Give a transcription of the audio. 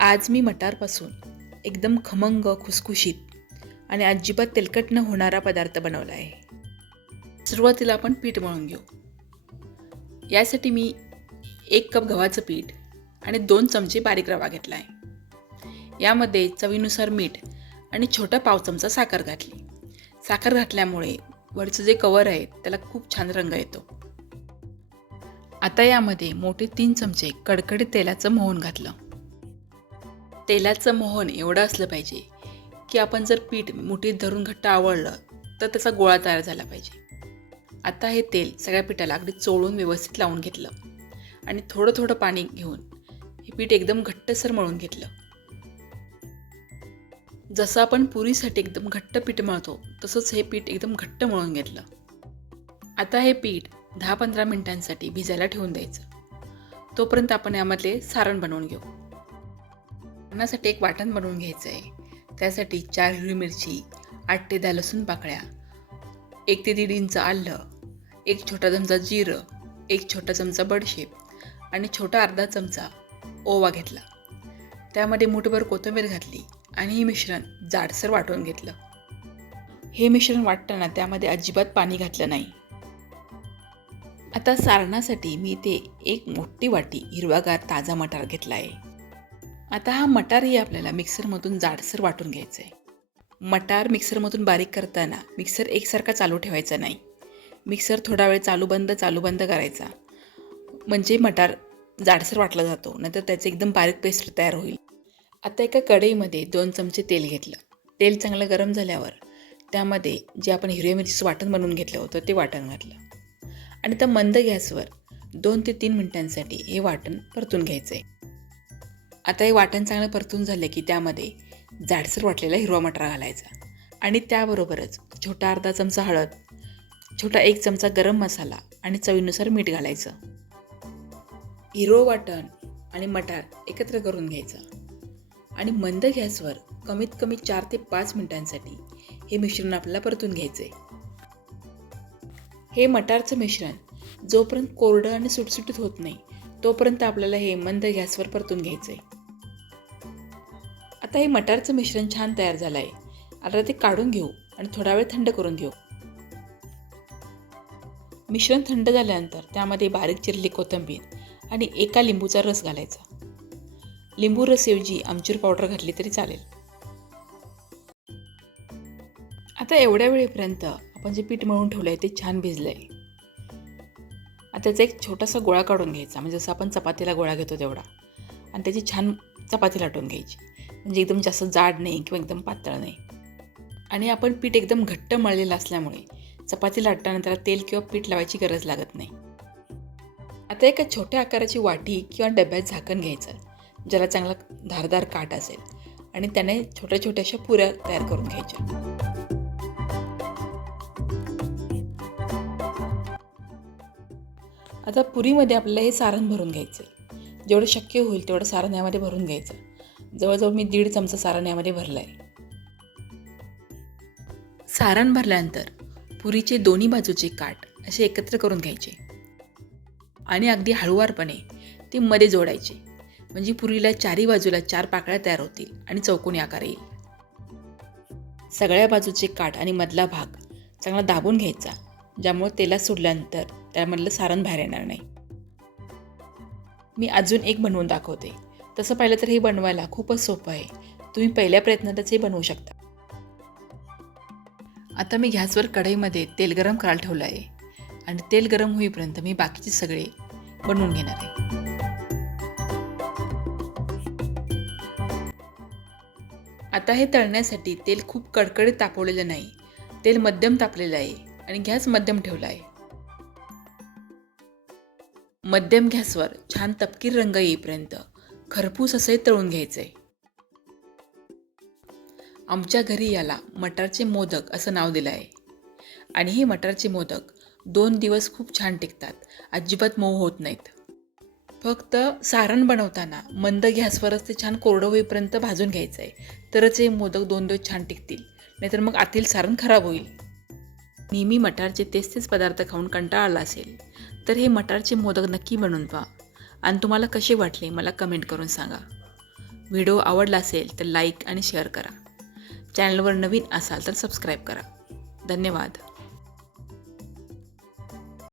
आज मी मटारपासून एकदम खमंग, खुसखुशीत आणि अजिबात तेलकट न होणारा पदार्थ बनवला आहे। सुरुवातीला आपण पीठ मळून घेऊ। यासाठी मी 1 कप गव्हाचं पीठ आणि 2 चमचे बारीक रवा घेतला आहे। यामध्ये चवीनुसार मीठ आणि छोटा पाव चमचा साखर घातली। साखर घातल्यामुळे वरचं जे कवर आहे त्याला खूप छान रंग येतो। आता यामध्ये मोठे 3 चमचे कडकडीत तेलाचं मोहन घातलं। तेलाचं मोहन एवढं असलं पाहिजे की आपण जर पीठ मुठीत धरून घट्ट आवळलं तर त्याचा गोळा तयार झाला पाहिजे। आता हे तेल सगळ्या पिठाला अगदी चोळून व्यवस्थित लावून घेतलं आणि थोडं थोडं पाणी घेऊन हे पीठ एकदम घट्टसर मळून घेतलं। जसं आपण पुरीसाठी एकदम घट्ट पीठ मळतो तसंच हे पीठ एकदम घट्ट मळून घेतलं। आता हे पीठ 10-15 मिनिटांसाठी भिजायला ठेवून द्यायचं। तोपर्यंत आपण यामधले सारण बनवून घेऊ। सारणासाठी एक वाटण बनवून घ्यायचं आहे। त्यासाठी 4 हिरवी मिरची, 8 ते 10 लसूण पाकळ्या, 1 ते 1.5 इंच आलं, 1 छोटा चमचा जिरं, 1 छोटा चमचा बडीशेप आणि छोटा अर्धा चमचा ओवा घेतला। त्यामध्ये मुठभर कोथिंबीर घातली आणि हे मिश्रण जाडसर वाटून घेतलं। हे मिश्रण वाटताना त्यामध्ये अजिबात पाणी घातलं नाही। आता सारणासाठी मी इथे एक मोठी वाटी हिरवागार ताजा मटार घेतला आहे। आता हा मटारही आपल्याला मिक्सरमधून जाडसर वाटून घ्यायचा आहे। मटार मिक्सरमधून बारीक करताना मिक्सर एकसारखा चालू ठेवायचा नाही। मिक्सर थोडा वेळ चालू बंद करायचा, म्हणजे मटार जाडसर वाटला जातो, नाहीतर त्याचे एकदम बारीक पेस्ट तयार होईल। आता एका कढईमध्ये 2 चमचे तेल घेतलं। तेल चांगलं गरम झाल्यावर त्यामध्ये जे आपण हिरव्या मिरचीचं वाटण बनवून घेतलं होतं ते वाटण घातलं आणि त्या मंद गॅसवर 2 ते 3 मिनिटांसाठी हे वाटण परतून घ्यायचं आहे। आता हे वाटण चांगलं परतून झालं की त्यामध्ये जाडसर वाटलेला हिरवा मटार घालायचा आणि त्याबरोबरच छोटा अर्धा चमचा हळद, छोटा 1 चमचा गरम मसाला आणि चवीनुसार मीठ घालायचं। हिरवं वाटण आणि मटार एकत्र करून घ्यायचं आणि मंद गॅसवर कमीत कमी 4 ते 5 मिनिटांसाठी हे मिश्रण आपल्याला परतून घ्यायचं आहे। हे मटारचं मिश्रण जोपर्यंत कोरडं आणि सुटसुटीत होत नाही तोपर्यंत आपल्याला हे मंद गॅसवर परतून घ्यायचं आहे। आता हे मटारचं मिश्रण छान तयार झालं आहे। आता ते काढून घेऊ आणि थोडा वेळ थंड करून घेऊ। मिश्रण थंड झाल्यानंतर त्यामध्ये बारीक चिरलेली कोथिंबीर आणि 1 लिंबूचा रस घालायचा। लिंबू रसऐवजी आमचूर पावडर घातली तरी चालेल। आता एवढ्या वेळेपर्यंत आपण जे पीठ मळून ठेवलं आहे ते छान भिजलं आहे। आता त्याचा एक छोटासा गोळा काढून घ्यायचा, म्हणजे जसं आपण चपातीला गोळा घेतो तेवढा, आणि त्याची छान चपाती लाटून घ्यायची, म्हणजे एकदम जास्त जाड नाही किंवा एकदम पातळ नाही। आणि आपण पीठ एकदम घट्ट मळलेलं असल्यामुळे चपाती लाटताना त्याला तेल किंवा पीठ लावायची गरज लागत नाही। आता एका छोट्या आकाराची वाटी किंवा डब्यात झाकण घ्यायचं, ज्याला चांगला धारदार काठ असेल, आणि त्याने छोट्या छोट्याशा पुऱ्या तयार करून घ्यायच्या। आता पुरीमध्ये आपल्याला हे सारण भरून घ्यायचं आहे। जेवढं शक्य होईल तेवढं सारण यामध्ये भरून घ्यायचं। जवळजवळ मी 1.5 चमचा सारण यामध्ये भरलं आहे। सारण भरल्यानंतर पुरीचे दोन्ही बाजूचे काठ असे एकत्र करून घ्यायचे आणि अगदी हळूवारपणे ते मध्ये जोडायचे, म्हणजे पुरीला चारी बाजूला 4 पाकळ्या तयार होतील आणि चौकोनी आकार येईल। सगळ्या बाजूचे काठ आणि मधला भाग चांगला दाबून घ्यायचा, ज्यामुळे तेलात सोडल्यानंतर त्यामधलं सारण बाहेर येणार नाही। मी अजून एक बनवून दाखवते। तसं पाहिलं तर हे बनवायला खूपच सोपं आहे। तुम्ही पहिल्या प्रयत्नातच हे बनवू शकता। आता मी गॅसवर कढईमध्ये तेल गरम करायला ठेवलं आहे आणि तेल गरम होईपर्यंत मी बाकीचे सगळे बनवून घेणार आहे। आता हे तळण्यासाठी तेल खूप कडकडीत तापवलेलं नाही, तेल मध्यम तापलेलं आहे आणि गॅस मध्यम ठेवला आहे। मध्यम गॅसवर छान तपकीर रंग येईपर्यंत खरपूस असे तळून घ्यायचे। आमच्या घरी याला मटारचे मोदक असं नाव दिलं आहे आणि हे मटारचे मोदक 2 दिवस खूप छान टिकतात, अजिबात मऊ होत नाहीत। फक्त सारण बनवताना मंद गॅसवरच ते छान कोरडं होईपर्यंत भाजून घ्यायचं आहे, तरच हे मोदक 2 दिवस छान टिकतील, नाहीतर मग आतील सारण खराब होईल। नेहमी मटारचे तेच पदार्थ खाऊन कंटाळा आला असेल तर हे मटारचे मोदक नक्की बनवून पहा आणि तुम्हाला कसे वाटले मला कमेंट करून सांगा. व्हिडिओ आवडला असेल तर लाईक आणि शेअर करा. चॅनलवर नवीन असाल तर सबस्क्राईब करा. धन्यवाद.